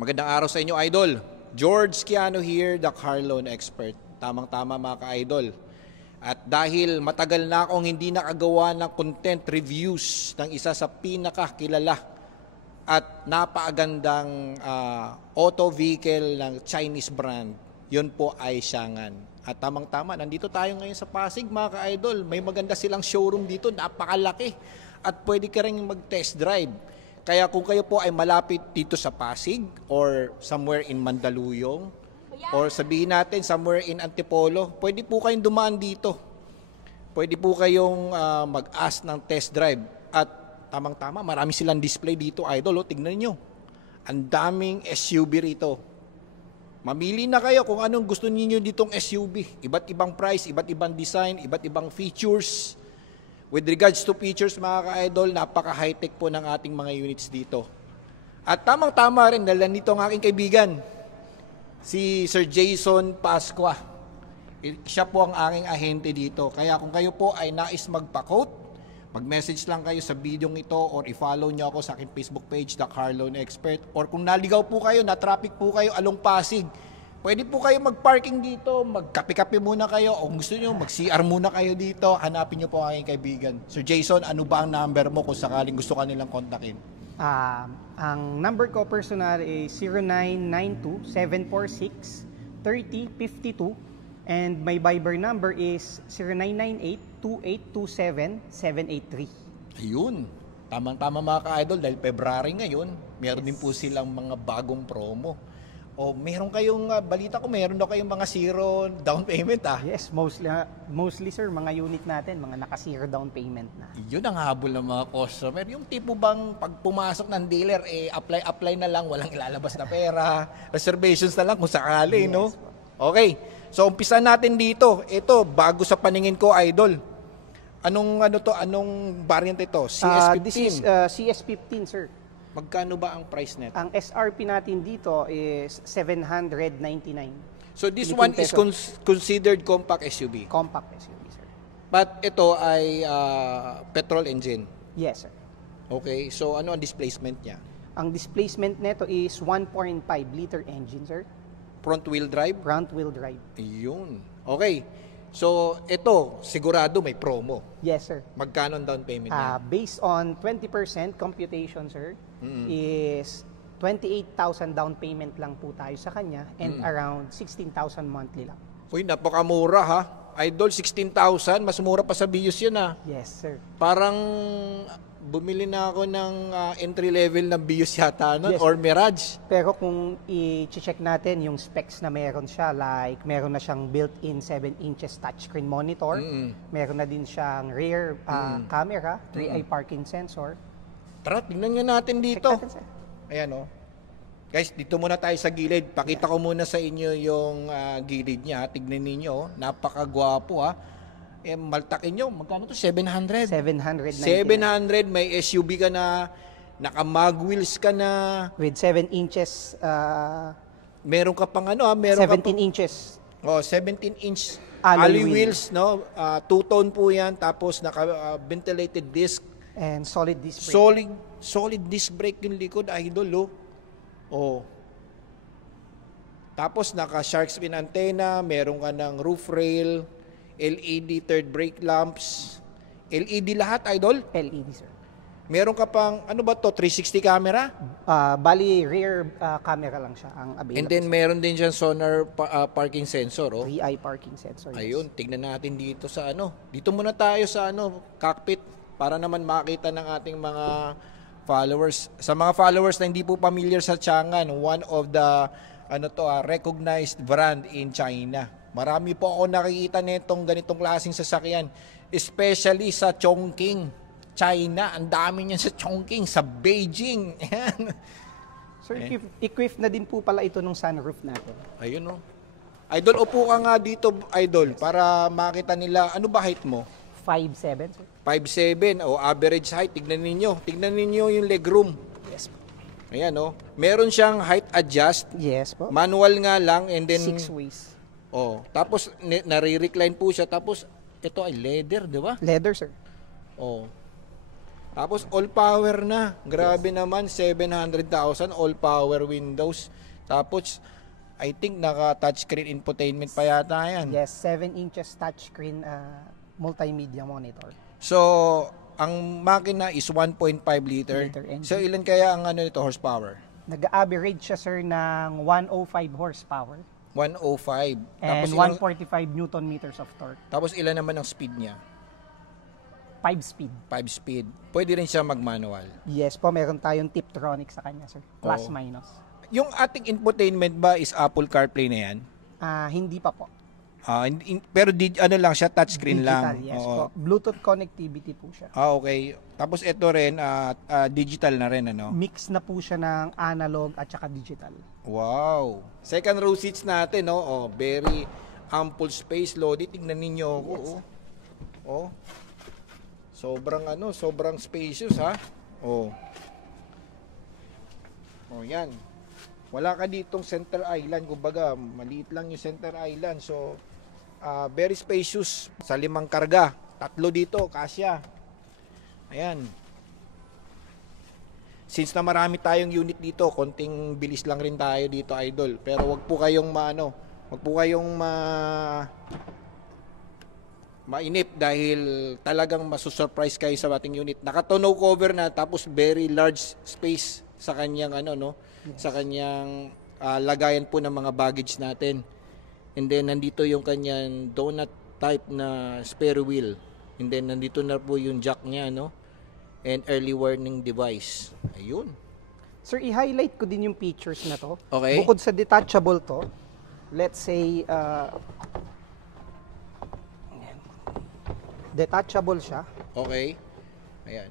Magandang araw sa inyo, Idol. George Kiano here, the car loan expert. Tamang-tama mga ka-idol. At dahil matagal na akong hindi nakagawa ng content reviews ng isa sa pinakakilala at napakagandang auto vehicle ng Chinese brand, yun po ay Changan. At tamang-tama, nandito tayo ngayon sa Pasig mga ka-idol. May maganda silang showroom dito, napakalaki. At pwede ka rin mag-test drive. Kaya kung kayo po ay malapit dito sa Pasig or somewhere in Mandaluyong or sabihin natin somewhere in Antipolo, pwede po kayong dumaan dito. Pwede po kayong mag-ask ng test drive. At tamang-tama, marami silang display dito, Idol. Tignan nyo. Ang daming SUV rito. Mamili na kayo kung anong gusto niyo ditong SUV. Iba't ibang price, iba't ibang design, iba't ibang features. With regards to features mga ka-idol, napaka-high-tech po ng ating mga units dito. At tamang-tama rin, dahil nito ang aking kaibigan, si Sir Jason Pascua. Siya po ang aking ahente dito. Kaya kung kayo po ay nais magpa-quote, mag-message lang kayo sa video ito or i-follow nyo ako sa aking Facebook page, The Car Loan Expert. Or kung naligaw po kayo, na-traffic po kayo along Pasig, pwede po kayo mag-parking dito, magkape-kape muna kayo, o gusto nyo, mag-CR muna kayo dito, hanapin nyo po ang aking kaibigan. Sir Jason, ano ba ang number mo kung sakaling gusto ka nilang kontakin? Ang number ko personal is 0992-746-3052 and my Viber number is 0998-2827-783. Ayun, tamang-tama mga ka-idol, dahil February ngayon, meron din po silang mga bagong promo. O meron kayong balita ko, meron na kayong mga zero down payment Yes, mostly sir, mga unit natin, mga naka-zero down payment na. Yun ang habol ng mga customer. Yung tipo bang pag pumasok ng dealer, apply na lang, walang ilalabas na pera, reservations na lang kung sakali, yes, no? Okay, so umpisa natin dito. Ito, bago sa paningin ko, Idol. Anong variant ito? CS15? This is CS15, sir. Magkano ba ang price net? Ang SRP natin dito is 799. So this one is considered compact SUV? Compact SUV, sir. But ito ay petrol engine? Yes, sir. Okay, so ano ang displacement niya? Ang displacement nito is 1.5 liter engine, sir. Front wheel drive? Front wheel drive. Yun. Okay. So, ito, sigurado may promo. Yes, sir. Magkano ang down payment niya? Based on 20% computation, sir, is 28,000 down payment lang po tayo sa kanya and around 16,000 monthly lang. Uy, napakamura ha. Idol, 16,000. Mas mura pa sa Vios yun ha. Yes, sir. Parang bumili na ako ng entry level ng Vios yata nun, yes, or Mirage. Pero kung i-check natin yung specs na meron siya, like meron na siyang built-in 7 inches touchscreen monitor, meron na din siyang rear camera, 3-eye parking sensor. Tara, tingnan nga natin dito. Check natin, sir. Ayan o. Guys, dito muna tayo sa gilid. Pakita ko muna sa inyo yung gilid niya. Tignan ninyo, napakagwapo ha. Maltakin nyo, magkano to? 700? 700, may SUV ka na, naka-mag wheels ka na. With 7 inches. Meron ka pang ano ha? Meron 17 ka pang, inches. 17 inch alloy wheels, no? Two-tone po yan, tapos naka-ventilated disc. And solid disc brake. Solid disc brake yung likod, Idol, oh. Tapos naka-shark fin antenna, meron ka ng roof rail, LED third brake lamps. LED lahat, Idol? LED, sir. Meron ka pang, ano ba to 360 camera? Bali, rear camera lang siya ang available. And then meron din siyang sonar parking sensor. 3-eye parking sensor. Ayun, tignan natin dito sa ano. Dito muna tayo sa cockpit para naman makita ng ating mga followers. Sa mga followers na hindi po familiar sa Changan, one of the recognized brand in China. Marami po ako nakikita nitong ganitong klaseng sasakyan, especially sa Chongqing, China. Ang dami niyan sa Chongqing, sa Beijing. Sir, equipped na din po pala ito ng sunroof natin. Ayun Idol, upo ka nga dito, Idol, para makita nila. Ano ba height mo? 5'7", sir. 5'7", average height. Tignan ninyo yung legroom. Yes po. Ayan meron siyang height adjust. Yes po. Manual nga lang, and then 6 ways. Tapos nare-recline po siya. Tapos ito ay leather, di ba? Leather, sir. Tapos all power na. Grabe naman, 700,000 all power windows. Tapos I think naka touchscreen infotainment pa yata yan. Yes, 7 inches touchscreen multimedia monitor. So, ang makina is 1.5 liter. engine. So, ilan kaya ang ano nito horsepower? Nag-average siya, sir, ng 105 horsepower 105. and Tapos 145 newton meters of torque. tapos ilan naman ang speed niya? 5 speed. 5 speed. Pwede rin siya mag-manual. Yes po, meron tayong Tiptronic sa kanya, sir. Plus Oo. minus. Yung ating infotainment ba is Apple CarPlay na yan? Hindi pa po. Pero ano lang siya, touchscreen Digital, lang. yes Oo. po. Bluetooth connectivity po siya. Okay. Tapos ito rin, digital na rin, ano? Mix na po siya ng analog at saka digital. Wow. Second row seats natin, no? Oh, very ample space, Lodi. Tingnan ninyo ako. Yes. Oh. Sobrang spacious, ha? Oh. Oh, yan. Wala ka ditong center island, kumbaga, maliit lang yung center island. So, very spacious sa 5 karga. 3 dito, kasya. Ayan. Since na marami tayong unit dito, konting bilis lang rin tayo dito, idol. Pero wag po kayong mainip dahil talagang masusurprise kayo sa ating unit. Naka-tonneau cover na, tapos very large space sa kanyang sa kanyang lagayan po ng mga baggage natin. And then nandito yung kanyang donut type na spare wheel. And then nandito na po yung jack niya, no? And early warning device. Ayun. Sir, i-highlight ko din yung features na to. Okay. Bukod sa detachable to, let's say, detachable siya. Okay. Ayan.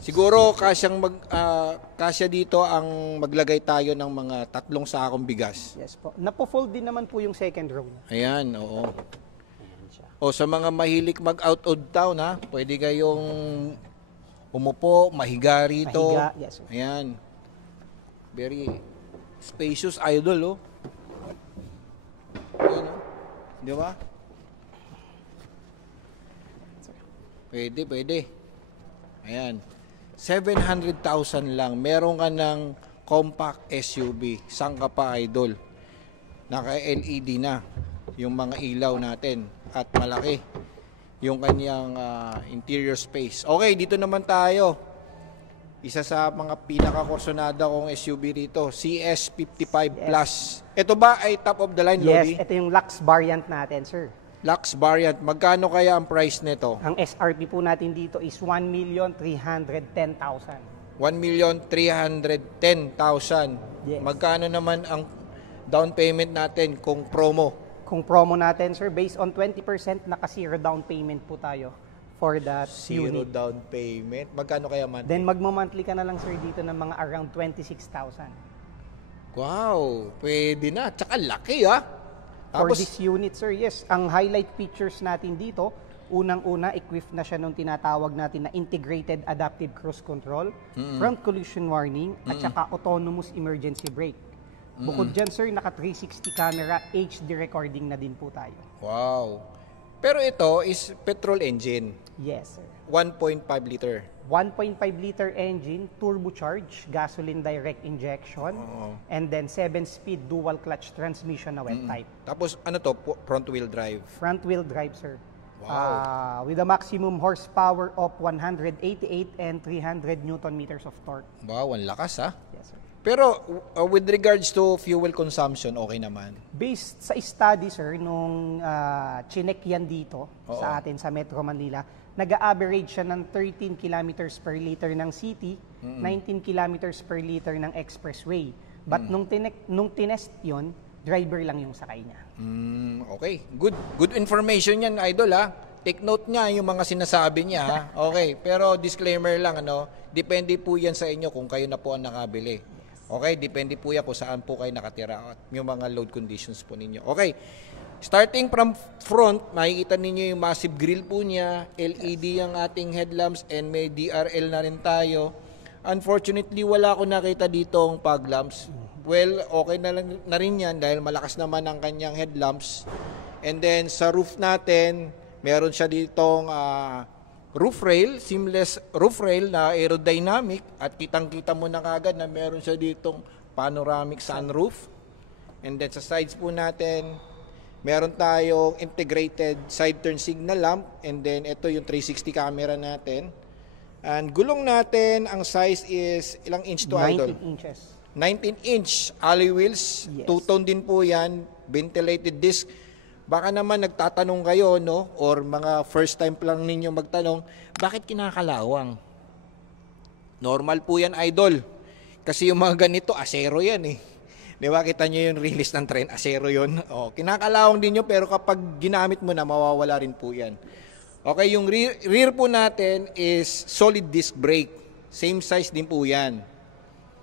Siguro kasya dito ang maglagay tayo ng mga 3 sakong bigas. Yes po. Napo-fold din naman po yung second row. Ayan, oo. Ayan siya. O sa mga mahilig mag-out of town, ha, pwede kayong umupo, mahiga rito. Mahiga, yes sir. Ayan. Very spacious, idol, oh. Ayan, oh. Di ba? Pwede. Ayan. 700,000 lang. Meron ka ng compact SUV. Saan ka pa, idol? Naka-LED na yung mga ilaw natin at malaki yung kanyang interior space. Okay, dito naman tayo. Isa sa mga pinaka-kursonada kong SUV rito, CS55 Plus. Ito ba ay top of the line, Lodi? Yes, ito yung Lux variant natin, sir. Lux variant. Magkano kaya ang price nito? Ang SRP po natin dito is 1,310,000. 1,310,000. Yes. Magkano naman ang down payment natin kung promo? Kung promo natin, sir, based on 20%, naka-zero down payment po tayo for that Zero unit. down payment. Magkano kaya monthly? Then magmo-monthly ka na lang, sir, dito ng mga around 26,000. Wow, pwede na. Tsaka laki, ha? For this unit, sir, yes. Ang highlight features natin dito, unang-una, equipped na siya nung tinatawag natin na Integrated Adaptive Cruise Control, Front Collision Warning, at saka Autonomous Emergency Brake. Bukod dyan, sir, naka 360 camera, HD recording na din po tayo. Wow. Pero ito is petrol engine. Yes, sir. 1.5 liter. 1.5 liter engine, turbocharged, gasoline direct injection, and then 7-speed dual clutch transmission na wet type. Tapos ano to? Front wheel drive. Front wheel drive, sir. Wow. With a maximum horsepower of 188 and 300 newton meters of torque. Wow, ang lakas, ha? Yes, sir. Pero with regards to fuel consumption, okay naman. Based sa study, sir, nung chinek yan dito sa atin sa Metro Manila, nag-average siya ng 13 kilometers per liter ng city, 19 kilometers per liter ng expressway. But nung tinest yun, driver lang yung sakay niya. Okay. Good information yan, idol, ha? Take note niya yung mga sinasabi niya, ha? Okay. Pero disclaimer lang, depende po yan sa inyo kung kayo na po ang nakabili. Okay, depende po yan kung saan po kayo nakatira at yung mga load conditions po ninyo. Okay, starting from front, makikita ninyo yung massive grille po niya, LED ang ating headlamps, and may DRL na rin tayo. Unfortunately, wala ko nakita dito ang fog lamps. Well, okay na rin yan dahil malakas naman ang kanyang headlamps. And then sa roof natin, meron siya ditong roof rail, seamless roof rail na aerodynamic at kitang-kita mo na kagad na meron siya ditong panoramic sunroof. And then sa sides po natin, meron tayong integrated side turn signal lamp, and then ito yung 360 camera natin. And gulong natin, ang size is ilang inch to, Idol? 19 inches. 19-inch alloy wheels, Yes. two-tone din po yan, ventilated disc. Baka naman nagtatanong kayo, no? Or mga first time lang ninyo magtanong, bakit kinakalawang? Normal po yan, Idol. Kasi yung mga ganito, asero yan eh. Di ba, kita nyo yung release ng tren, asero yun. O, kinakalawang din nyo, pero kapag ginamit mo na, mawawala rin po yan. Okay, yung rear po natin is solid disc brake. Same size din po yan.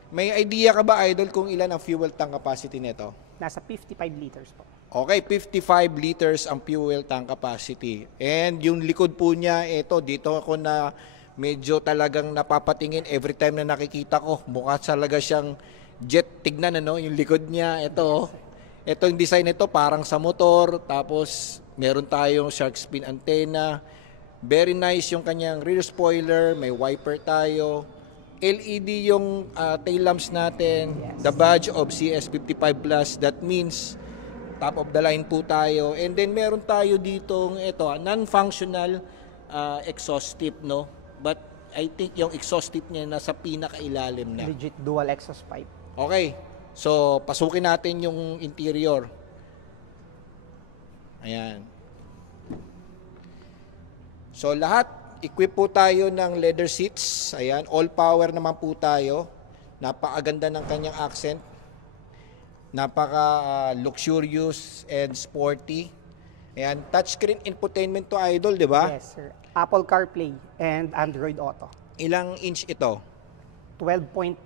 May idea ka ba, Idol, kung ilan ang fuel tank capacity nito? Nasa 55 liters po. Okay, 55 liters ang fuel tank capacity. And yung likod po niya, dito ako na medyo talagang napapatingin every time na nakikita ko. Mukha talaga siyang jet. Tignan yung likod niya. Ito yung design nito parang sa motor. Tapos meron tayong shark fin antenna. Very nice yung kanyang rear spoiler. May wiper tayo. LED yung tail lamps natin. Yes. The badge of CS55 Plus. That means top of the line po tayo. And then meron tayo ditong non-functional exhaust tip, no? But I think yung exhaust tip niya nasa pinakailalim na. Legit dual exhaust pipe. Okay. So, pasukin natin yung interior. Ayan. So, lahat, equip po tayo ng leather seats. Ayan, all power naman po tayo. Napakaganda ng kanyang accent. Napaka-luxurious and sporty. Ayan, touchscreen infotainment to, Idol, di ba? Yes, sir. Apple CarPlay and Android Auto. Ilang inch ito? 12.3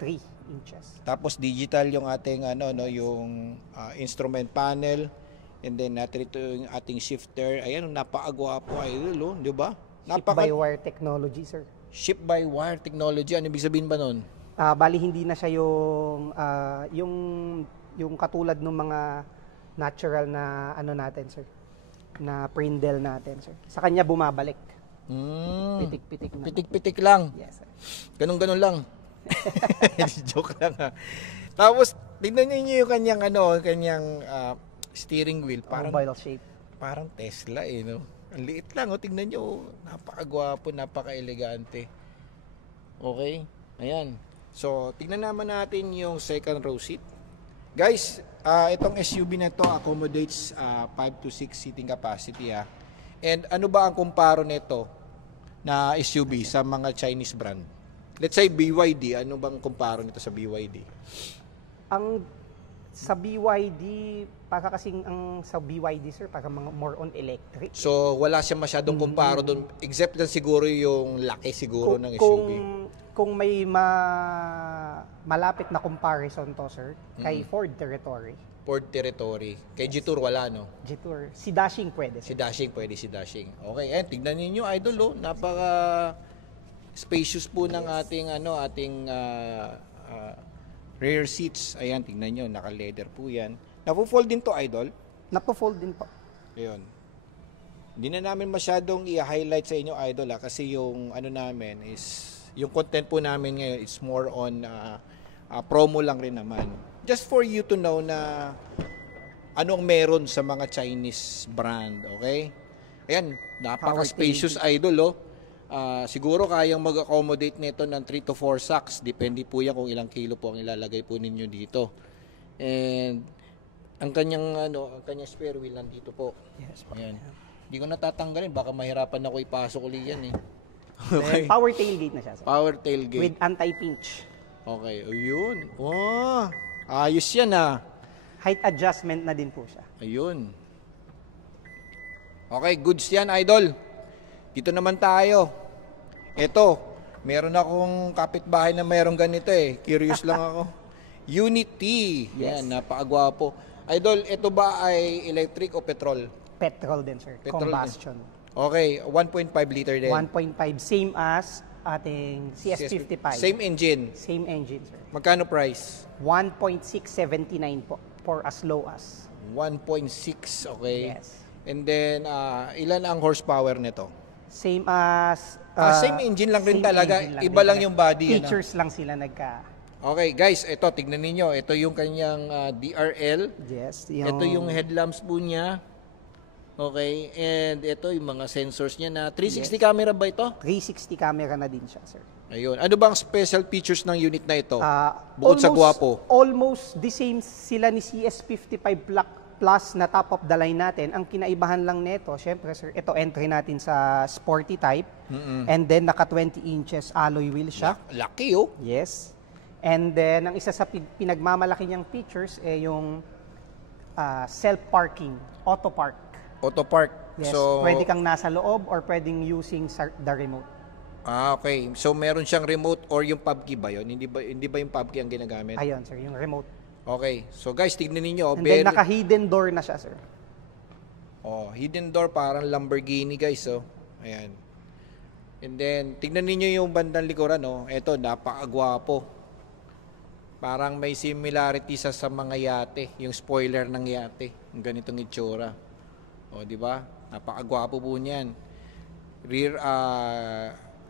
inches. Tapos digital yung ating yung instrument panel, and then natin ito yung ating shifter. Ayan, napakagwapo, Idol, di ba? Ship-by-wire technology, sir. Ship-by-wire technology. Ano ibig sabihin ba nun? Bali hindi na siya yung katulad ng mga natural na natin, sir. Na prindle natin, sir. Sa kanya bumabalik. Pitik-pitik na. Pitik-pitik lang. Yes, sir. Ganun-ganun lang. Joke lang ha. Tapos, tingnan niyo yung kanyang steering wheel. Oval shape. Parang Tesla no? Ang liit lang, tingnan nyo. Napakagwapo, napaka-elegante. Okay? Ayan. So, tingnan naman natin yung second row seat. Guys, itong SUV na to accommodates 5 to 6 seating capacity ha. And ano ba ang kumparo nito na SUV sa mga Chinese brand? Let's say BYD, ano bang kumparo nito sa BYD? Sa BYD, sa BYD, sir, para mga more on electric. So, wala siya masyadong kumparo doon, except lang siguro yung laki siguro ng SUV. Kung may malapit na comparison to, sir, kay Ford Territory. Ford Territory. Kay G-Tour wala, no? G-Tour. Si Dashing pwede, Si sir. Dashing, pwede si Dashing. Okay, tignan niyo Idol, napaka spacious po ng ating rear seats. Ayan, tignan nyo, naka-leather po yan. Napo-fold din to, Idol. Napo-fold din po. Ayun. Hindi na namin masyadong i-highlight sa inyo, Idol, kasi yung namin is, yung content po namin ngayon is more on promo lang rin naman. Just for you to know na anong meron sa mga Chinese brand, okay? Ayan, napaka-spacious, Idol, siguro kayang mag-accommodate nito ng 3 to 4 sacks. Depende po yan kung ilang kilo po ang ilalagay po ninyo dito. And ang kanyang spare wheel nandito po. Yes, po. Ayan. Hindi ko natatanggalin, baka mahirapan ako ipasok ulit yan eh. Okay. Power tailgate na siya, sir. Power tailgate. With anti-pinch. Okay, ayun. Oh, ayos yan Height adjustment na din po siya. Ayun. Okay, goods yan, Idol. Dito naman tayo. Ito, meron akong kapitbahay na mayroong ganito eh. Curious lang ako. Unity. Yes. Yan, napakagwapo. Idol, ito ba ay electric o petrol? Petrol din, sir. Petrol Combustion. Okay, 1.5 liter din. 1.5. Same as ating CS55. Same engine. Same engine, sir. Magkano price? 1.679 po for as low as. 1.6, okay. Yes. And then, ilan ang horsepower nito? Same as... same engine lang rin same talaga. engine lang Iba din lang talaga. yung body. Features lang sila nagka... Okay, guys, ito, tignan ninyo. Ito yung kanyang DRL. Yes. Ito yung headlamps po niya. Okay, and ito yung mga sensors niya na 360 camera ba ito? 360 camera na din siya, sir. Ayun. Ano bang special features ng unit na ito? Bukod sa gwapo. Almost the same sila ni CS55 Plus na top of the line natin. Ang kinaibahan lang nito, syempre sir, ito entry natin sa sporty type. And then naka 20 inches alloy wheel siya. Laki oh. Yes. And then ang isa sa pinagmamalaki niyang features yung self-parking, auto park. Auto park. Yes. So, pwede kang nasa loob or pwedeng using the remote. okay. So meron siyang remote or yung PUBG ba yun? Hindi ba yung PUBG ang ginagamit? Ayun sir, yung remote. Okay. So guys, tignan niyo. And then naka-hidden door na siya, sir. Oh, hidden door parang Lamborghini, guys, oh. Ayan. And then tignan niyo yung bandang likuran, oh. Ito, napakagwapo. Parang may similarity sa mga yate, yung spoiler ng yate, yung ganitong itsura. O, di ba? Napakagwapo po niyan. Rear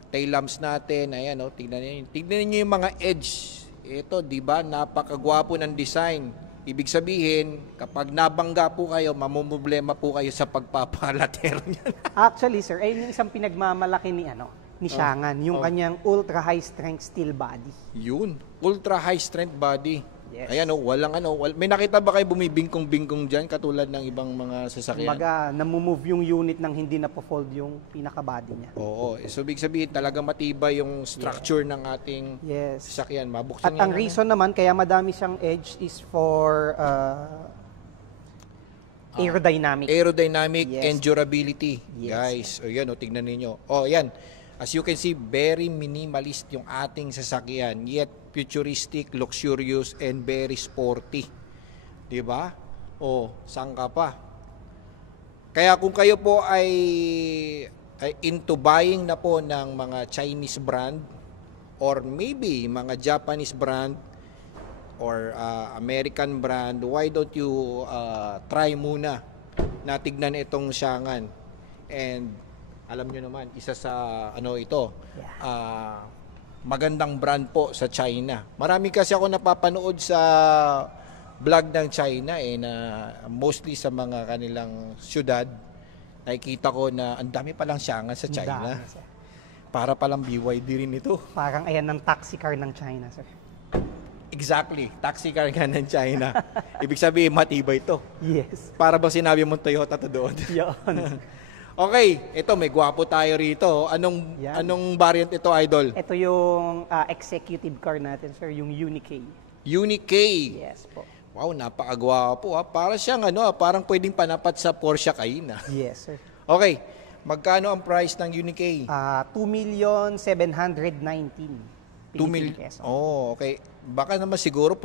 tail lamps natin, ayan, oh, tignan niyo. Tignan niyo yung mga edge. Ito, di ba? Napakagwapo ng design. Ibig sabihin, kapag nabangga po kayo, mamumblema po kayo sa pagpapalatero niyan. Actually, sir, ay yung isang pinagmamalaki ni Xiang'an, yung kanyang ultra high strength steel body. Yun, ultra high strength body. Yes. Ayan, oh, may nakita ba kayo bumibingkong-bingkong diyan katulad ng ibang mga sasakyan? Kumbaga, namumove yung unit nang hindi na po-fold yung pinaka-body niya. Oo, so ibig sabihin talaga matibay yung structure ng ating sasakyan. Mabuksan At ang reason naman kaya madami siyang edge is for aerodynamic. Aerodynamic Yes. and durability. Yes. Guys, o yan, o, tignan ninyo. O, yan. As you can see, very minimalist yung ating sasakyan, yet futuristic, luxurious, and very sporty. Diba? O, saan ka pa? Kaya kung kayo po ay into buying na po ng mga Chinese brand or maybe mga Japanese brand or American brand, why don't you try muna na tignan itong Xiang'an? And alam nyo naman, isa sa magandang brand po sa China. Marami kasi ako napapanood sa vlog ng China na mostly sa mga kanilang syudad. Nakikita ko na ang dami palang Xiang'an sa China. Para palang BYD rin ito. Parang ayan ng taxi car ng China, sir. Exactly. Taxi car nga ng China. Ibig sabihin, matibay ito. Yes. Para ba sinabi mo Toyota to doon? Yun. Okay, ito may gwapo tayo rito. Anong variant ito, Idol? Ito yung executive car natin, sir, yung Unique. Unique. Yes po. Wow, napakagwapo ha. Para siyang parang pwedeng panapat sa Porsche Cayenne. Yes, sir. Okay, magkano ang price ng Unique? 2,719,000. 2 million. Oh, okay. Baka naman siguro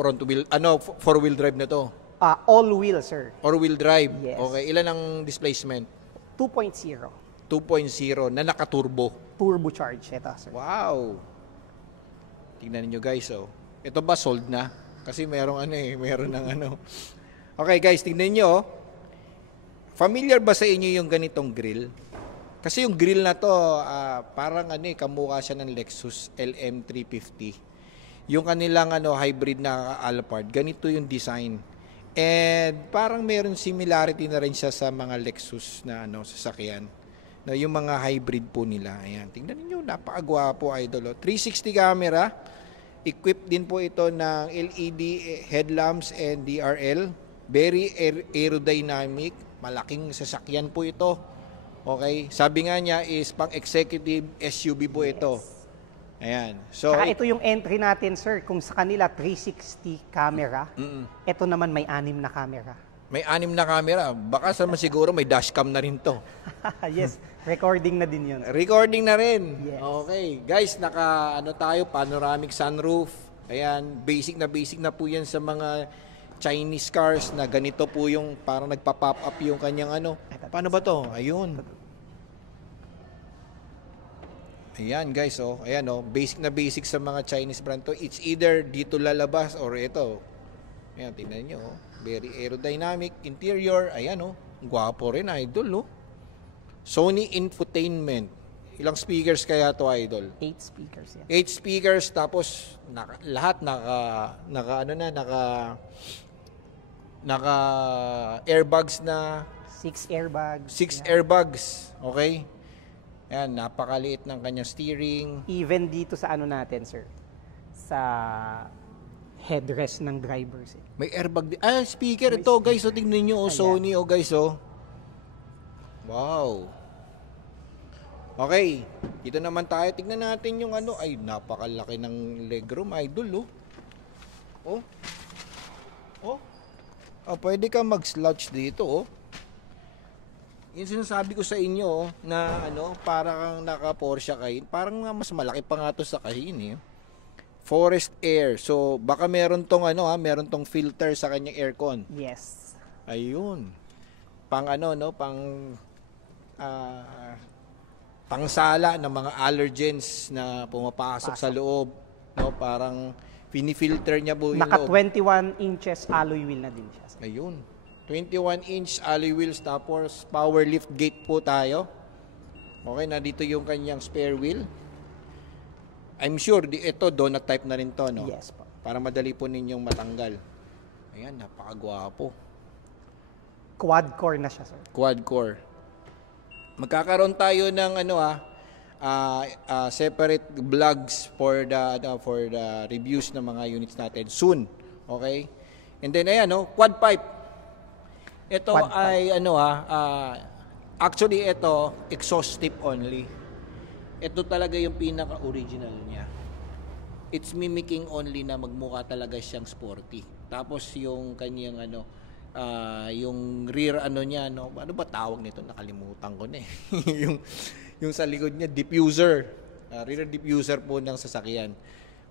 four-wheel drive na to. All-wheel, sir. Or-wheel drive. Yes. Okay, ilan ang displacement? 2.0. 2.0 na naka-turbo. Turbocharge ito, sir. Wow. Tingnan niyo guys, oh. Ito ba sold na? Kasi meron ng Okay guys, tingnan niyo, oh. Familiar ba sa inyo yung ganitong grill? Kasi yung grill na to, parang kamukha siya ng Lexus LM350. Yung kanilang hybrid na Alphard, ganito yung design. And parang meron similarity na rin siya sa mga Lexus na sasakyan. Na yung mga hybrid po nila. Ayan, tingnan niyo, napakagwapo, Idol. 360 camera. Equipped din po ito ng LED headlamps and DRL. Very aerodynamic. Malaking sasakyan po ito. Okay? Sabi nga niya is pang executive SUV po ito. Ayan. So, saka ito yung entry natin, sir. Kung sa kanila 360 camera, ito naman may 6 na camera. May 6 na camera. Baka siguro may dashcam na rin to. Yes, recording na din yun. Recording na rin. Yes. Okay. Guys, tayo, panoramic sunroof. Ayan, basic na po yan sa mga Chinese cars na ganito po yung parang nagpa-pop up yung kanyang Paano ba to? Ayun. Ayan guys, oh. Ayan, oh. Basic sa mga Chinese brand to. It's either dito lalabas or ito. Ayan, tingnan nyo, oh. Very aerodynamic. Interior, ayan, oh. Gwapo rin, Idol, oh. Sony Infotainment. Ilang speakers kaya to, Idol? 8 speakers yan. 8 speakers, tapos lahat naka airbags na. 6 airbags. 6 airbags. Okay? Ayan, napakaliit ng kanyang steering. Even dito sa ano natin, sir. Sa headrest ng drivers. May airbag din. Ah, speaker ito, guys. So, tingnan nyo. Sony, guys, Wow. Okay. Dito naman tayo. Tignan natin yung ano. Ay, napakalaki ng legroom, Idol, Oh. Pwede ka mag-slouch dito, Yung sinasabi ko sa inyo, na parang naka-Porsche kahin. Parang mas malaki pa nga to sa kahin, Forest air. So, baka meron tong meron tong filter sa kanyang aircon. Yes. Ayun. Pang pangsala ng mga allergens na pumapasok sa loob, parang pinifilter niya po yung Naka loob. 21 inches alloy wheel na din siya. Ayun. 21-inch alloy wheels, tapos power lift gate po tayo. Okay, nandito yung kanyang spare wheel. I'm sure ito donut type na rin to, no? Yes po. Para madali po ninyong matanggal. Ayan, napakagwapo. Quad core na siya, sir. Quad core. Magkakaroon tayo ng separate vlogs for the reviews ng mga units natin soon. Okay? And then ayan, quad pipe. Ito Quad ay actually ito exhaust tip only. Ito talaga yung pinaka-original niya. It's mimicking only na magmukha talaga siyang sporty. Tapos yung kanyang yung rear niya, ano ba tawag nito? Nakalimutan ko na yung sa likod niya, diffuser. Rear diffuser po ng sasakyan.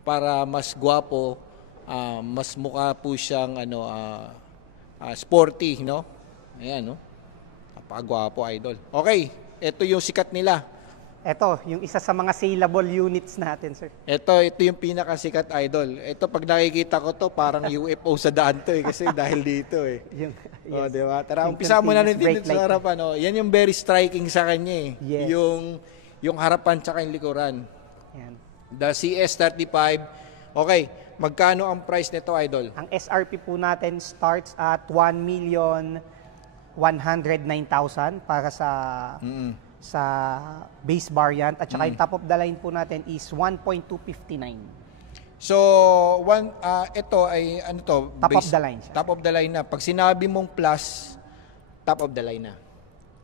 Para mas gwapo, mas mukha po siyang sporty, no? Ayan, no? Napakagwapo, Idol. Okay, ito yung sikat nila. Ito, yung isa sa mga saleable units natin, sir. Ito yung pinakasikat, Idol. Ito, pag nakikita ko to, parang UFO sa daan to kasi dahil dito Yung, yes. Di ba? Tara, Yung umpisa muna continuous natin sa harapan. Yan yung very striking sa kanya. Yes. Yung harapan tsaka yung likuran. Yan. The CS35. Okay, magkano ang price nito, Idol? Ang SRP po natin starts at 1,109,000 para sa base variant, at saka yung top of the line po natin is 1.259. So, ito ay Top of the line siya. Top of the line na. Pag sinabi mong plus, top of the line na.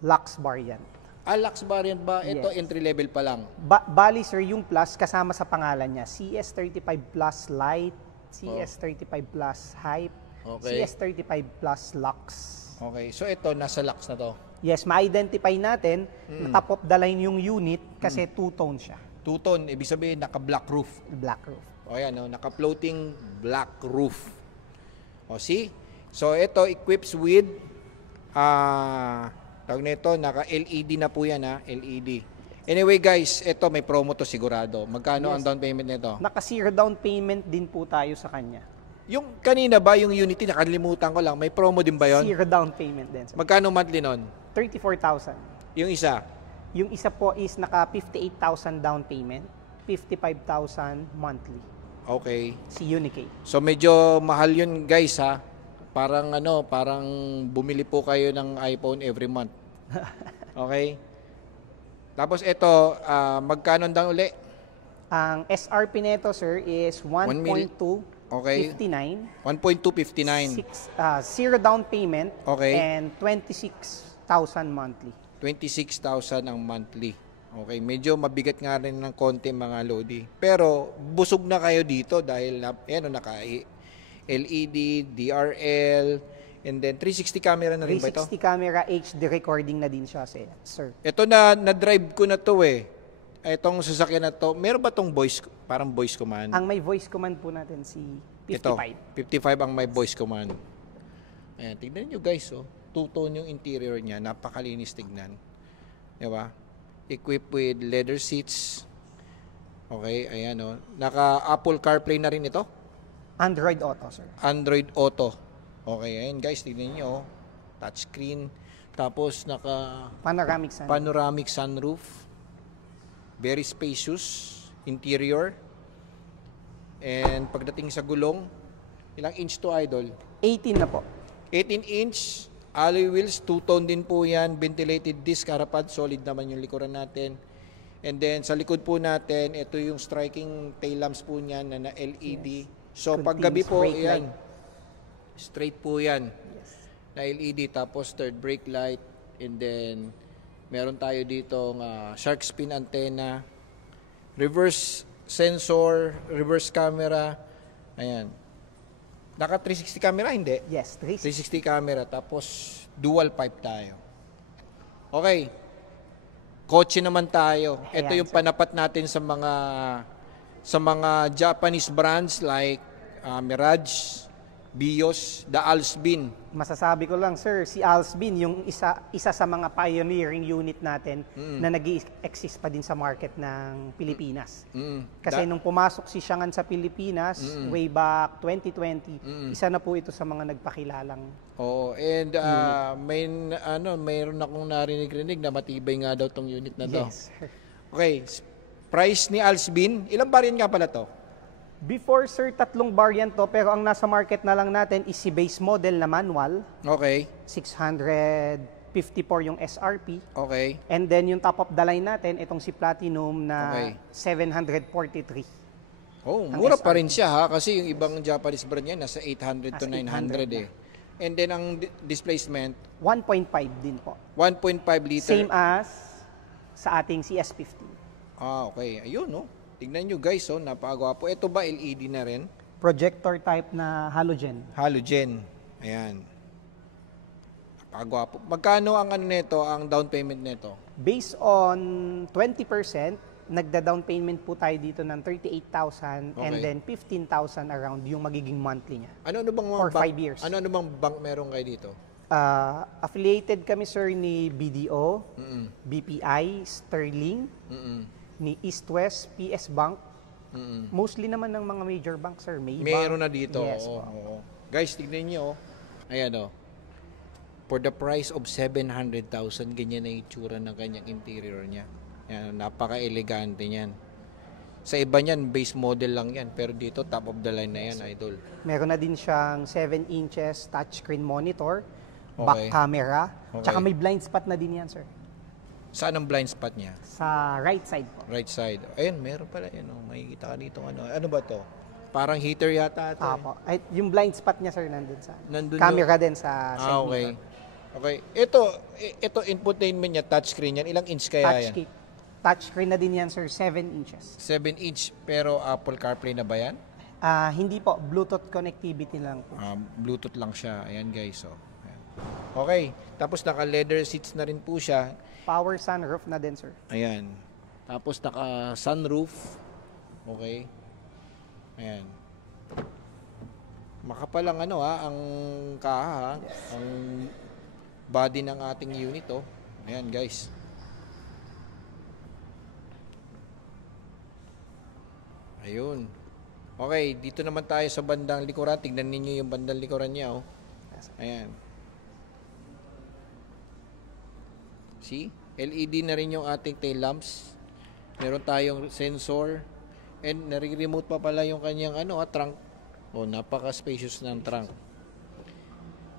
Lux variant. Lux variant ba? Ito Yes. entry level pa lang. Bali sir, yung plus kasama sa pangalan niya, CS35 Plus Light, CS35 Plus Hype, Okay. CS35 Plus Lux. Okay, so ito nasa Lux na to. Yes, ma-identify natin na top of the line yung unit kasi two-tone siya. Two-tone, ibig sabihin naka-black roof. Black roof. O yan, naka-floating black roof. O see? So ito equips with tawag nito, naka-LED na po yan, LED. Anyway guys, ito may promo to sigurado. Magkano ang down payment nito? Naka-zero down payment din po tayo sa kanya. Yung kanina ba, yung Unity, nakalimutan ko lang, may promo din ba yun? Zero down payment din, sir. Magkano monthly nun? 34,000. Yung isa? Yung isa po is naka 58,000 down payment, 55,000 monthly. Okay. Si Unicate. So medyo mahal yun guys ha. Parang parang bumili po kayo ng iPhone every month. Okay? Tapos ito, magkano daw uli? Ang SRP nito, sir, is 1.259. Okay. 1.259. Zero down payment. Okay. And 26,000 monthly. 26,000 ang monthly. Okay, medyo mabigat nga rin ng konti mga Lodi. Pero busog na kayo dito dahil naka LED, DRL, and then 360 camera na rin ba ito? 360 camera, HD recording na din siya, sir. Ito na-drive ko na to eh. Itong sasakyan na to, meron ba tong voice, parang voice command? Ang may voice command po natin si 55. Ito, 55 ang may voice command. Ayan, tignan nyo guys, two-tone yung interior niya, napakalinis tignan. Diba? Equipped with leather seats. Okay, ayan Naka Apple CarPlay na rin ito? Android Auto, sir. Android Auto. Okay, ayan guys, tignan nyo. Touchscreen. Tapos naka Panoramic sunroof. panoramic sunroof. Very spacious interior. And pagdating sa gulong, ilang inch to, Idol? 18 na po. 18-inch alloy wheels, two-tone din po yan, ventilated disc, harapan, solid naman yung likuran natin. And then sa likod po natin, ito yung striking tail lamps po niyan na LED. So paggabi po, yan, straight po yan, na LED, tapos third brake light, and then meron tayo dito shark fin antenna, reverse sensor, reverse camera, ayan. Naka 360 camera, hindi? Yes, 360. 360 camera, tapos dual pipe tayo. Okay. Kotse naman tayo. Ito yung panapat natin sa mga Japanese brands like Mirage, Bios, the Alsbin. Masasabi ko lang, sir, si Alsbin, yung isa sa mga pioneering unit natin na nag-exist pa din sa market ng Pilipinas. Kasi nung pumasok si Changan sa Pilipinas, way back 2020, isa na po ito sa mga nagpakilalang. Oo, and mayroon akong narinig na matibay nga daw tong unit na to. Yes, sir. Okay, price ni Alsbin, ilang variant nga pala to? Before, sir, 3 variant to, pero ang nasa market na lang natin is si base model na manual. Okay. 654 yung SRP. Okay. And then yung top of the line natin, itong si Platinum na 743. Oh, mura pa rin siya ha, kasi yung ibang Japanese brand niya nasa 800 to 900 eh. And then ang displacement? 1.5 din po. 1.5 liter. Same as sa ating CS50. Ah, okay. Ayun, no? Tignan nyo guys, oh, napakagwapo. Ito ba LED na rin? Projector type na halogen. Halogen. Ayan. Napakagwapo. Magkano ang nito, ang down payment nito? Based on 20%, nagda-down payment po tayo dito ng 38,000 and then 15,000 around yung magiging monthly niya. Ano bang for 5 years. Ano bang bank meron kayo dito? Affiliated kami, sir, ni BDO, BPI, Sterling, ni East West, PS Bank. Mostly naman ng mga major banks, sir. Meron na dito. Yes, oo. Guys, tignan nyo. Ayan, for the price of 700,000, ganyan na yung itsura ng kanyang interior niya. Ayan, napaka-elegante niyan. Sa iba niyan, base model lang yan. Pero dito, top of the line na yan, Idol. Meron na din siyang 7 inches touchscreen monitor, back camera, tsaka may blind spot na din yan, sir. Saan ang blind spot niya? Sa right side po. Right side. Ayun, meron pala. Makikita ka dito. Ano ba to? Parang heater yata ito. Apo. Ay, yung blind spot niya, sir, nandun sa yung camera din sa side okay. mirror. Okay. Ito infotainment niya, touchscreen yan. Ilang inch kaya yan? Touchscreen na din yan, sir, 7 inches. 7 inch, pero Apple CarPlay na ba yan? Hindi po. Bluetooth connectivity lang po. Bluetooth lang siya. Ayan guys. Ayan. Okay. Tapos naka-leather seats na rin po siya. Power sunroof na din, sir. Ayan. Tapos naka-sunroof. Okay. Ayan. Makapal ang ang kaha, ang body ng ating unit, Ayan, guys. Ayun. Okay, dito naman tayo sa bandang likuran. Tignan ninyo yung bandang likuran niya, Ayan. See? LED na rin yung ating tail lamps. Meron tayong sensor. And nare-remote pa pala yung kanyang trunk. Napaka-spacious ng trunk.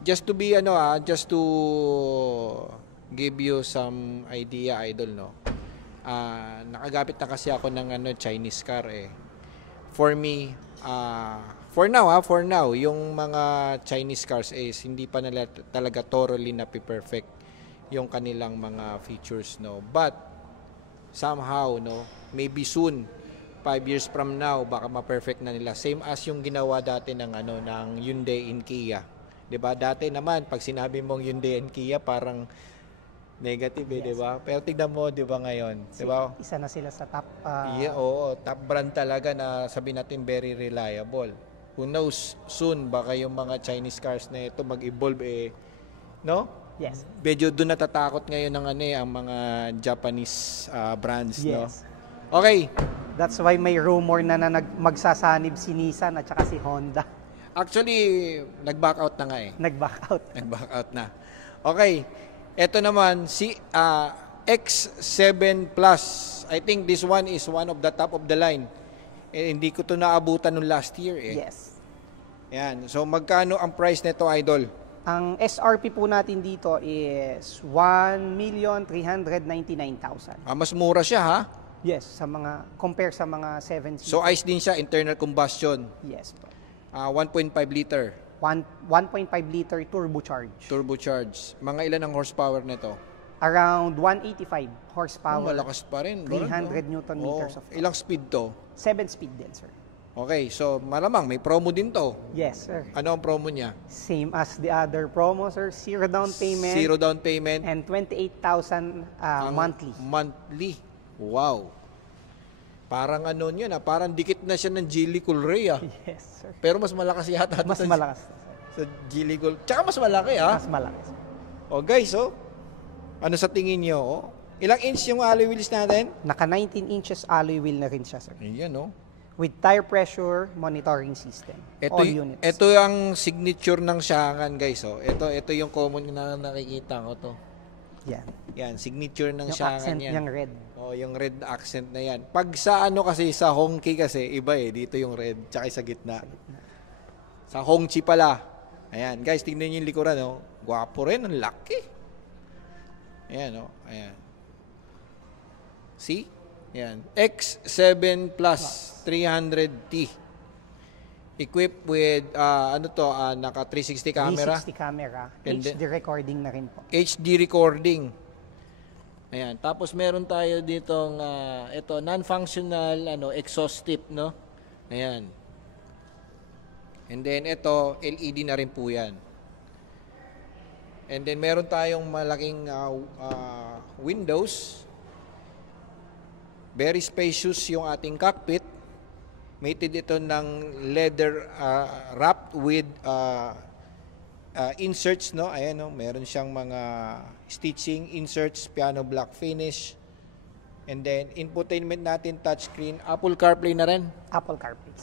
Just to be just to give you some idea, Idol, nakagapit na kasi ako ng Chinese car For me, for now, yung mga Chinese cars is hindi pa nila talaga thoroughly na perfect yung kanilang mga features, but somehow, maybe soon, 5 years from now, baka ma-perfect na nila. Same as yung ginawa dati ng Hyundai and Kia. 'Di ba? Dati naman pag sinabi mong Hyundai and Kia, parang negative, yes. 'Di ba? Pero tignan mo, 'di ba ngayon, 'di ba? Isa na sila sa top top brand talaga na sabi natin very reliable. Who knows, soon baka yung mga Chinese cars na ito mag-evolve Yes. Medyo doon natatakot ngayon ng ang mga Japanese brands, yes. Okay. That's why may rumor na magsasanib si Nissan at saka si Honda. Actually, nag-back out na nga Nag-back out. Nag-back out na. Okay. Ito naman, X7 Plus. I think this one is one of the top of the line. Hindi ko to naabutan nung last year eh. Yes. Yan. So magkano ang price nito, Idol? Ang SRP po natin dito is 1,399,000. Mas mura siya ha? Yes, compare sa mga 7 seats. So ICE din siya, internal combustion. Yes po. 1.5 liter. 1.5 liter Turbocharged. Mga ilan ang horsepower nito? Around 185 horsepower. Malakas pa rin. 300 Newton meters of torque. Ilang speed to? 7 speed din, sir. Okay, so malamang may promo din to. Yes, sir. Ano ang promo niya? Same as the other promo, sir. Zero down payment. Zero down payment. And 28,000 monthly. Monthly. Wow. Parang ano niya na, parang dikit na siya ng Geely Coolray ah. Yes, sir. Pero mas malakas yata. Mas malakas. Sa Geely Coolray. Tsaka mas malaki ah. Mas malaki, sir. Oh guys, ano sa tingin nyo? Ilang inch yung alloy wheels natin? Naka 19 inches alloy wheel na rin siya, sir. Ayan With tire pressure monitoring system. All units. Ito ang signature ng Xiang'an, guys. Ito yung common na nakikita ko to. Yan, signature ng Xiang'an yan. Yung red. Yung red accent na yan. Pag sa kasi sa Hongqi kasi iba dito yung red tsaka sa gitna. Sa Hongqi pala. Ayan, guys, tingnan niyo yung likuran, Gwapo rin, ang laki. Ayan, ayan. See? Ayan. X7 Plus 300T. Equipped with, naka 360 camera. 360 camera. HD recording na rin po. HD recording. Ayan. Tapos meron tayo ditong, non-functional, exhaust tip, no? Ayan. And then, ito, LED na rin po yan. And then meron tayong malaking windows. Very spacious yung ating cockpit. Mated ito ng leather wrapped with inserts, no? Ayan, meron siyang mga stitching inserts, piano black finish. And then infotainment natin touchscreen, Apple CarPlay na rin. Apple CarPlay.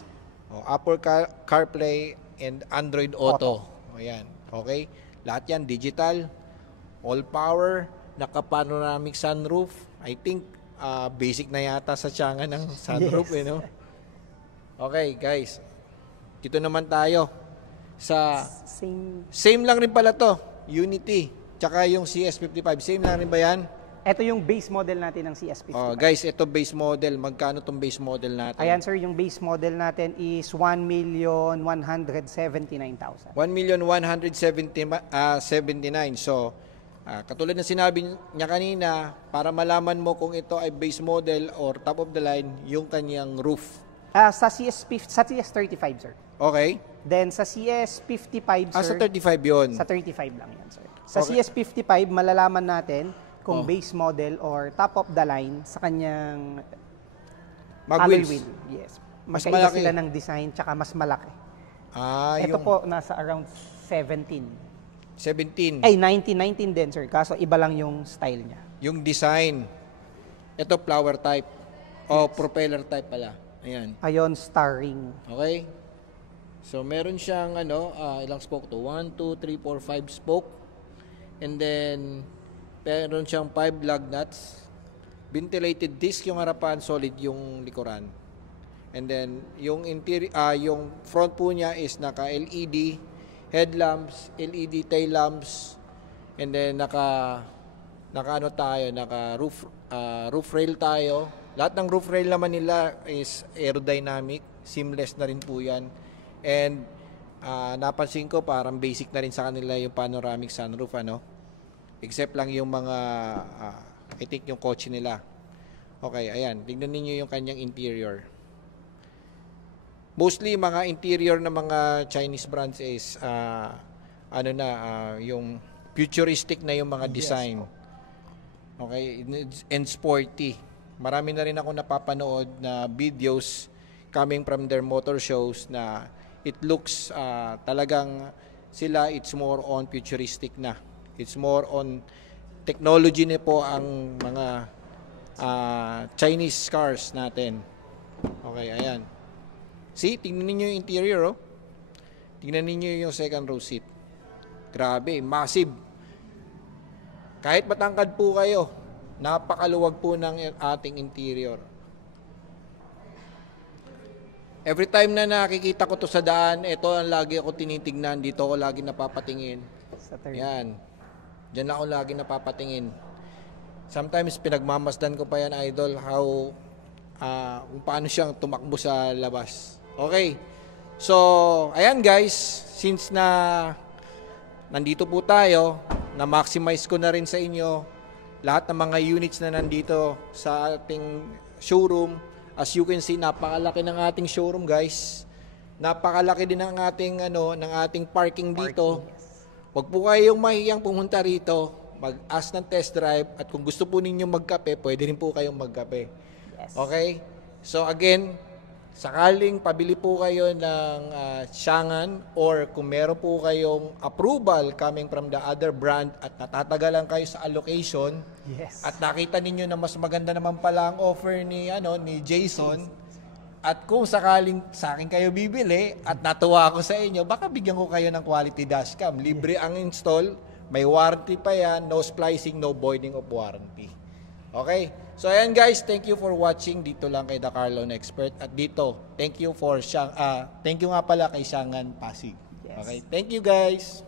Apple CarPlay and Android Auto. Ayan. Okay? Lahat yan digital, all power, naka-panoramic sunroof. I think basic na yata sa Xiang'an ng sunroof, yes. Okay, guys. Dito naman tayo sa same lang rin pala to, Unity. Tsaka yung CS55, same lang rin ba yan? Ito yung base model natin ng CS55. Guys, ito base model. Magkano tong base model natin? Ayan, sir, yung base model natin is 1,179,000. 1,179,000. So, katulad na sinabi niya kanina, para malaman mo kung ito ay base model or top of the line, yung kanyang roof. Sa CS35, sir. Okay. Then sa CS55, sir. Sa 35 yun. Sa 35 lang yan, sir. Sa okay. CS55, malalaman natin kung base model or top of the line sa kanyang alloy wheel. Yes. Magkaiba sila ng design tsaka mas malaki. Ito po nasa around 17. 19 din, sir. Kaso iba lang yung style niya. Yung design. Ito flower type. O propeller type pala. Ayan. Ayon, star ring. Okay. So meron siyang ilang spoke to? 1, 2, 3, 4, 5 spoke. And then meron siyang 5 lug nuts. Ventilated disc yung harapan, solid yung likuran. And then yung interior, yung front po niya is naka LED headlamps, LED tail lamps, and then naka roof rail tayo. Lahat ng roof rail naman nila is aerodynamic, seamless na rin po yan. And napansin ko parang basic na rin sa kanila yung panoramic sunroof, except lang yung mga I think yung kotse nila. Okay, ayan, tignan niyo yung kanyang interior. Mostly mga interior ng mga Chinese brands is yung futuristic na yung mga design. Okay, and sporty. Marami na rin ako napapanood na videos coming from their motor shows na it looks talagang sila, it's more on futuristic na. It's more on technology na po ang mga Chinese cars natin. Okay, ayan. See, tingnan niyo yung interior, Tingnan niyo yung second row seat. Grabe, massive. Kahit matangkad po kayo, Napakaluwag po ng ating interior. Every time na nakikita ko to sa daan, ito ang lagi ako tinitignan. Dito ako lagi napapatingin. Sa third. Yan. Diyan ako lagi napapatingin. Sometimes pinagmamasdan ko pa yan, idol, how kung paano siyang tumakbo sa labas. Okay. So, ayan guys, since na nandito po tayo, na-maximize ko na rin sa inyo lahat ng mga units na nandito sa ating showroom. As you can see, napakalaki ng ating showroom, guys. Napakalaki din ng ating ng ating parking dito. Huwag po kayong mahiyang pumunta rito, mag-ask ng test drive, at kung gusto po ninyo magkape, pwede rin po kayong magkape. Yes. Okay? So again, sakaling pabili po kayo ng Xiang'an, or kung meron po kayong approval coming from the other brand at natatagalan kayo sa allocation, Yes. at nakita ninyo na mas maganda naman pala ang offer ni Jason, at kung sakaling sa akin kayo bibili at natuwa ako sa inyo, baka bigyan ko kayo ng quality dashcam. Libre ang install, may warranty pa yan, no splicing, no voiding of warranty. Okay? So ayan guys, thank you for watching dito lang kay The Car Loan Expert, at dito, thank you nga pala kay Xiang'an Pasig. Yes. Okay? Thank you guys.